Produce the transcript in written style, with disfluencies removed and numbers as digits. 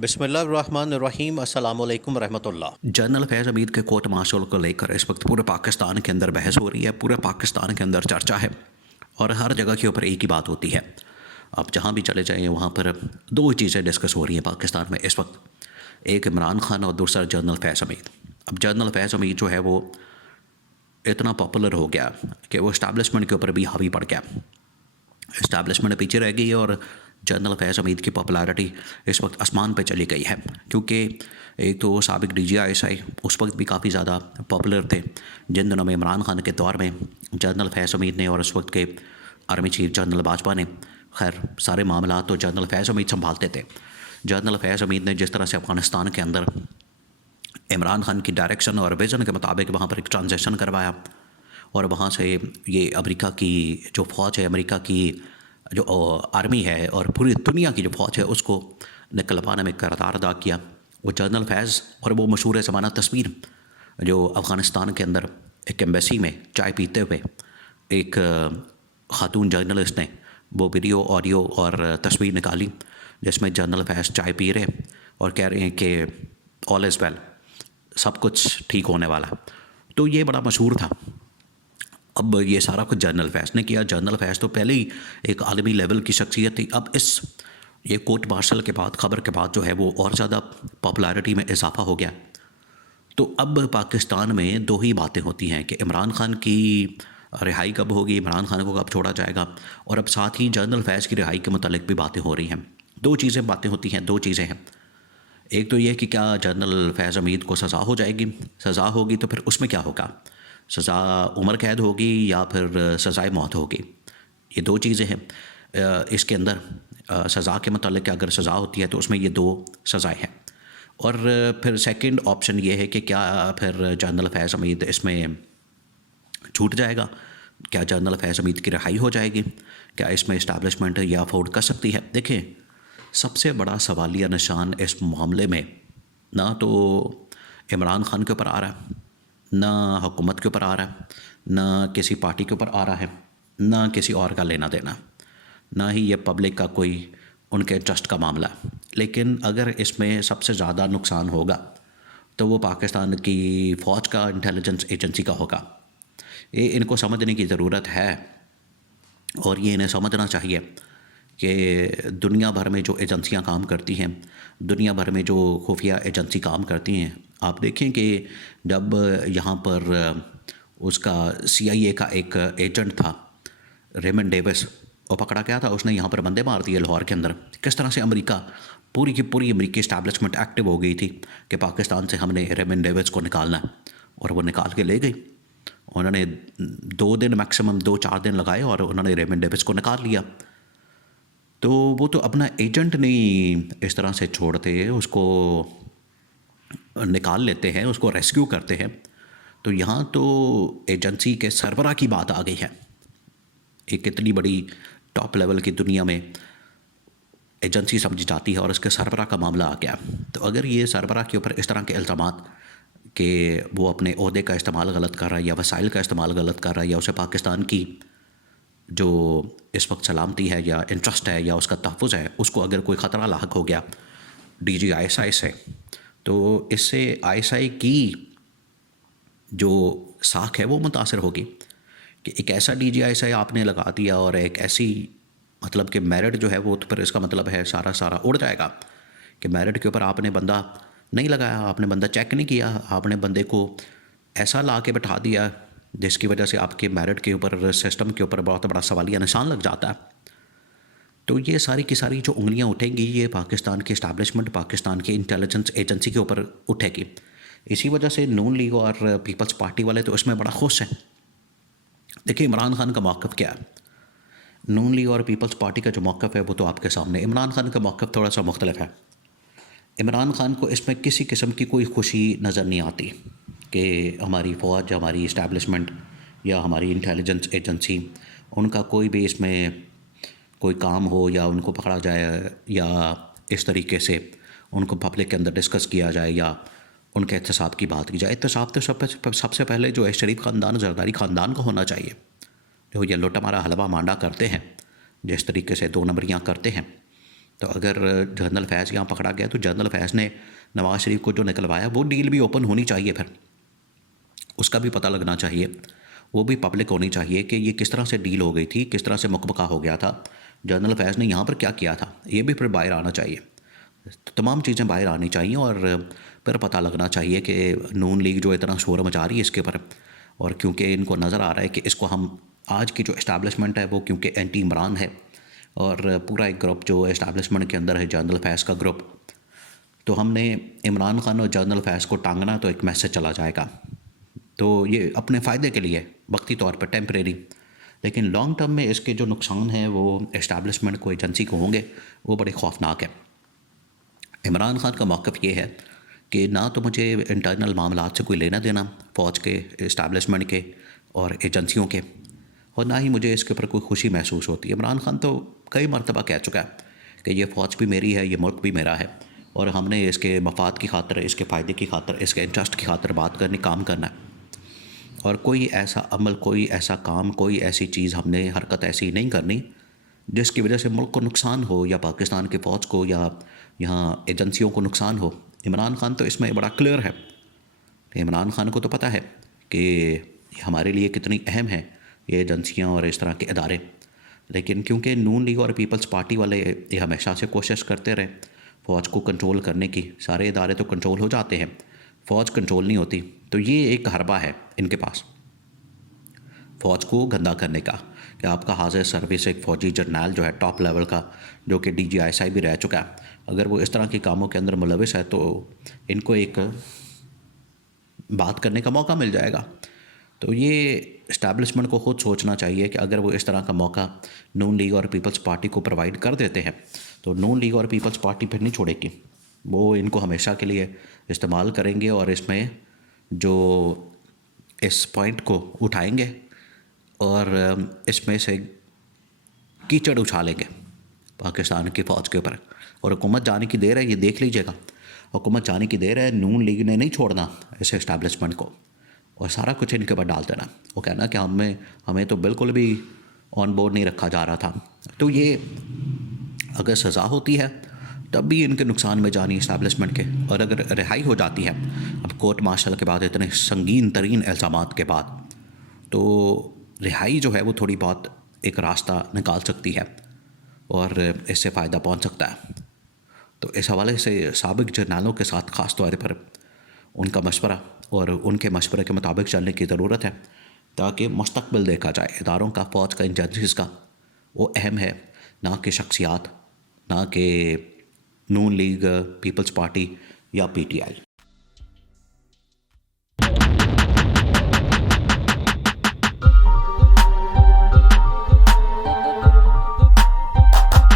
बिस्मिल्लाहिर्रहमानिर्रहीम अस्सलाम वालेकुम रहमतुल्लाह। जनरल फैज़ हमीद के कोर्ट मार्शल को लेकर इस वक्त पूरे पाकिस्तान के अंदर बहस हो रही है, पूरे पाकिस्तान के अंदर चर्चा है और हर जगह के ऊपर एक ही बात होती है। आप जहाँ भी चले जाएँ वहाँ पर दो चीज़ें डिस्कस हो रही हैं पाकिस्तान में इस वक्त, एक इमरान खान और दूसरा जनरल फैज़ हमीद। अब जनरल फैज़ हमीद जो है वो इतना पॉपुलर हो गया कि वो इस्टेब्लिशमेंट के ऊपर भी हावी पड़ गया, इस्टेब्लिशमेंट पीछे रह गई है और जनरल फैज़ हमीद की पॉपुलैरिटी इस वक्त आसमान पे चली गई है। क्योंकि एक तो साबिक DGI उस वक्त भी काफ़ी ज़्यादा पॉपुलर थे, जिन दिनों में इमरान खान के दौर में जनरल फैज़ हमीद ने और उस वक्त के आर्मी चीफ जनरल बाजवा ने, खैर सारे मामला तो जनरल फैज़ हमीद संभालते थे। जनरल फैज़ हमीद ने जिस तरह से अफ़गानिस्तान के अंदर इमरान खान की डायरेक्शन और विज़न के मुताबिक वहाँ पर एक ट्रांजेक्शन करवाया और वहाँ से ये अमेरिका की जो फ़ौज है, अमेरिका की जो आर्मी है और पूरी दुनिया की जो फ़ौज है उसको निकलवाने में किरदार अदा किया वो जनरल फैज़। और वो मशहूर ज़माना तस्वीर जो अफ़गानिस्तान के अंदर एक एम्बेसी में चाय पीते हुए एक ख़ातून जर्नलिस्ट ने वो वीडियो, ऑडियो और तस्वीर निकाली जिसमें जनरल फैज़ चाय पी रहे और कह रहे हैं कि ऑल इज़ वेल, सब कुछ ठीक होने वाला। तो ये बड़ा मशहूर था। अब ये सारा कुछ जनरल फैज़ ने किया। जनरल फैज़ तो पहले ही एक आलमी लेवल की शख्सियत थी। अब ये कोर्ट मार्शल के बाद, खबर के बाद जो है वो और ज़्यादा पॉपुलैरिटी में इजाफा हो गया। तो अब पाकिस्तान में दो ही बातें होती हैं कि इमरान खान की रिहाई कब होगी, इमरान खान को कब छोड़ा जाएगा, और अब साथ ही जनरल फैज़ की रिहाई के मुतालिक भी बातें हो रही हैं। बातें होती हैं, दो चीज़ें हैं। एक तो ये कि क्या जनरल फैज़ हमीद को सज़ा हो जाएगी, सज़ा होगी तो फिर उसमें क्या होगा, सज़ा उम्र कैद होगी या फिर सज़ाए मौत होगी। ये दो चीज़ें हैं। इसके अंदर सज़ा के मतलब अगर सज़ा होती है तो उसमें ये दो सज़ाएँ हैं। और फिर सेकंड ऑप्शन ये है कि क्या फिर जनरल फैज़ हमीद इसमें छूट जाएगा, क्या जनरल फैज़ हमीद की रिहाई हो जाएगी, क्या इसमें इस्टेब्लिशमेंट ये अफोर्ड कर सकती है। देखिए, सबसे बड़ा सवालिया निशान इस मामले में ना तो इमरान खान के ऊपर आ रहा है, ना हुकूमत के ऊपर आ रहा है, ना किसी पार्टी के ऊपर आ रहा है, ना किसी और का लेना देना, ना ही ये पब्लिक का कोई उनके ट्रस्ट का मामला। लेकिन अगर इसमें सबसे ज़्यादा नुकसान होगा तो वो पाकिस्तान की फ़ौज का, इंटेलिजेंस एजेंसी का होगा। ये इनको समझने की ज़रूरत है और ये इन्हें समझना चाहिए कि दुनिया भर में जो एजेंसियां काम करती हैं, दुनिया भर में जो खुफिया एजेंसी काम करती हैं, आप देखें कि जब यहाँ पर उसका CIA का एक एजेंट था रेमंड डेविस, वो पकड़ा गया था, उसने यहाँ पर बंदे मार दिए लाहौर के अंदर। किस तरह से अमेरिका, पूरी की पूरी अमेरिकी इस्टेब्लिशमेंट एक्टिव हो गई थी कि पाकिस्तान से हमने रेमंड डेविस को निकालना है, और वो निकाल के ले गई। उन्होंने 2 दिन, मैक्सिमम 2-4 दिन लगाए और उन्होंने रेमंड डेविस को निकाल लिया। तो वो तो अपना एजेंट नहीं इस तरह से छोड़ते, उसको निकाल लेते हैं, उसको रेस्क्यू करते हैं। तो यहाँ तो एजेंसी के सरबरा की बात आ गई है। एक इतनी बड़ी टॉप लेवल की दुनिया में एजेंसी समझी जाती है और उसके सरबरा का मामला आ गया। तो अगर ये सरबरा के ऊपर इस तरह के इल्ज़ामात कि वो अपने ओहदे का इस्तेमाल गलत कर रहा है या वसाइल का इस्तेमाल गलत कर रहा है या उसे पाकिस्तान की जो इस वक्त सलामती है या इंटरेस्ट है या उसका तहफ़्फ़ुज़ है, उसको अगर कोई ख़तरा लाहक हो गया DGI से, तो इससे ISI की जो साख है वो मुतासर होगी कि एक ऐसा DGI आपने लगा दिया और एक ऐसी, मतलब कि मेरिट जो है वो, तो फिर इसका मतलब है सारा उड़ जाएगा कि मेरिट के ऊपर आपने बंदा नहीं लगाया, आपने बंदा चेक नहीं किया, आपने बंदे को ऐसा ला के बैठा दिया जिसकी वजह से आपके मेरिट के ऊपर, सिस्टम के ऊपर बहुत बड़ा सवालिया निशान लग जाता है। तो ये सारी की सारी जो उंगलियां उठेंगी ये पाकिस्तान की इस्टेब्लिशमेंट, पाकिस्तान की इंटेलिजेंस एजेंसी के ऊपर उठेगी। इसी वजह से नून लीग और पीपल्स पार्टी वाले तो इसमें बड़ा खुश हैं। देखिए, इमरान खान का मौक़िफ़ क्या है, नून लीग और पीपल्स पार्टी का जो मौक़िफ़ है वो तो आपके सामने। इमरान खान का मौक़िफ़ थोड़ा सा मुख्तलिफ है। इमरान खान को इसमें किसी किस्म की कोई खुशी नज़र नहीं आती कि हमारी फ़ौज, हमारी इस्टेब्लिशमेंट या हमारी इंटेलिजेंस एजेंसी, उनका कोई भी इसमें कोई काम हो या उनको पकड़ा जाए या इस तरीके से उनको पब्लिक के अंदर डिस्कस किया जाए या उनके एहतसाब की बात की जाए। एहतसाब तो सबसे पहले जो है शरीफ ख़ानदान, जरदारी ख़ानदान को होना चाहिए, जो ये लुट हमारा हलवा मांडा करते हैं, जिस तरीके से 2 नंबरियाँ करते हैं। तो अगर जनरल फैज़ यहाँ पकड़ा गया तो जनरल फैज़ ने नवाज़ शरीफ को जो निकलवाया वो डील भी ओपन होनी चाहिए, फिर उसका भी पता लगना चाहिए, वो भी पब्लिक होनी चाहिए कि ये किस तरह से डील हो गई थी, किस तरह से मुकबका हो गया था, जनरल फैज़ ने यहाँ पर क्या किया था, ये भी फिर बाहर आना चाहिए। तो तमाम चीज़ें बाहर आनी चाहिए और फिर पता लगना चाहिए कि नून लीग जो इतना शोर मचा रही है इसके ऊपर, और क्योंकि इनको नज़र आ रहा है कि इसको हम आज की जो इस्टेब्लिशमेंट है वो क्योंकि एंटी इमरान है और पूरा एक ग्रुप जो इस्टेब्लिशमेंट के अंदर है जनरल फैज़ का ग्रुप, तो हमने इमरान खान और जनरल फैज़ को टांगना तो एक मैसेज चला जाएगा। तो ये अपने फ़ायदे के लिए वक्ती तौर पर टेम्परेरी, लेकिन लॉन्ग टर्म में इसके जो नुकसान हैं वो इस्टेब्लिशमेंट को, एजेंसी को होंगे, वो बड़े खौफनाक है। इमरान खान का मौक़िफ़ ये है कि ना तो मुझे इंटरनल मामलात से कोई लेना देना फ़ौज के, इस्टेब्लिशमेंट के और एजेंसियों के, और ना ही मुझे इसके ऊपर कोई खुशी महसूस होती है। इमरान खान तो कई मरतबा कह चुका है कि ये फ़ौज भी मेरी है, ये मुल्क भी मेरा है, और हमने इसके मफाद की खातिर, इसके फ़ायदे की खातिर, इसके इंटरेस्ट की खातिर बात करनी, काम करना है। और कोई ऐसा अमल, कोई ऐसा काम, कोई ऐसी चीज़, हमने हरकत ऐसी नहीं करनी जिसकी वजह से मुल्क को नुकसान हो या पाकिस्तान की फ़ौज को या यहाँ एजेंसियों को नुकसान हो। इमरान खान तो इसमें बड़ा क्लियर है। इमरान खान को तो पता है कि हमारे लिए कितनी अहम है ये एजेंसियाँ और इस तरह के इदारे, लेकिन क्योंकि नून लीग और पीपल्स पार्टी वाले ये हमेशा से कोशिश करते रहे फ़ौज को कंट्रोल करने की, सारे इदारे तो कंट्रोल हो जाते हैं, फ़ौज कंट्रोल नहीं होती, तो ये एक हरबा है इनके पास फ़ौज को गंदा करने का कि आपका हाज़िर सर्विस एक फ़ौजी जर्नल जो है टॉप लेवल का, जो कि DGI भी रह चुका है, अगर वो इस तरह के कामों के अंदर मुलविस है तो इनको एक बात करने का मौका मिल जाएगा। तो ये इस्टेब्लिशमेंट को ख़ुद सोचना चाहिए कि अगर वो इस तरह का मौका नून लीग और पीपल्स पार्टी को प्रोवाइड कर देते हैं तो नून लीग और पीपल्स पार्टी फिर नहीं छोड़ेगी, वो इनको हमेशा के लिए इस्तेमाल करेंगे और इसमें जो इस पॉइंट को उठाएंगे और इसमें से कीचड़ उछालेंगे पाकिस्तान की फ़ौज के ऊपर। और हुकूमत जाने की देर है, ये देख लीजिएगा, हुकूमत जाने की देर है। नून लीग ने नहीं छोड़ना इस इस्टेब्लिशमेंट को और सारा कुछ इनके ऊपर डाल देना, वो कहना कि हमें तो बिल्कुल भी ऑन बोर्ड नहीं रखा जा रहा था। तो ये अगर सज़ा होती है तब भी इनके नुकसान में जानी इस्टेब्लिशमेंट के, और अगर रिहाई हो जाती है अब कोर्ट मार्शल के बाद, इतने संगीन तरीन इल्ज़ामात के बाद, तो रिहाई जो है वो थोड़ी बहुत एक रास्ता निकाल सकती है और इससे फ़ायदा पहुंच सकता है। तो इस हवाले से साबिक जर्नलों के साथ ख़ास तौर पर उनका मशवरा और उनके मशवरे के मुताबिक चलने की ज़रूरत है ताकि मुस्तक़बिल देखा जाए इदारों का, फ़ौज का, एजेंसीज़ का, वो अहम है, ना कि शख्सियात, ना कि नून लीग, पीपल्स पार्टी या PTI।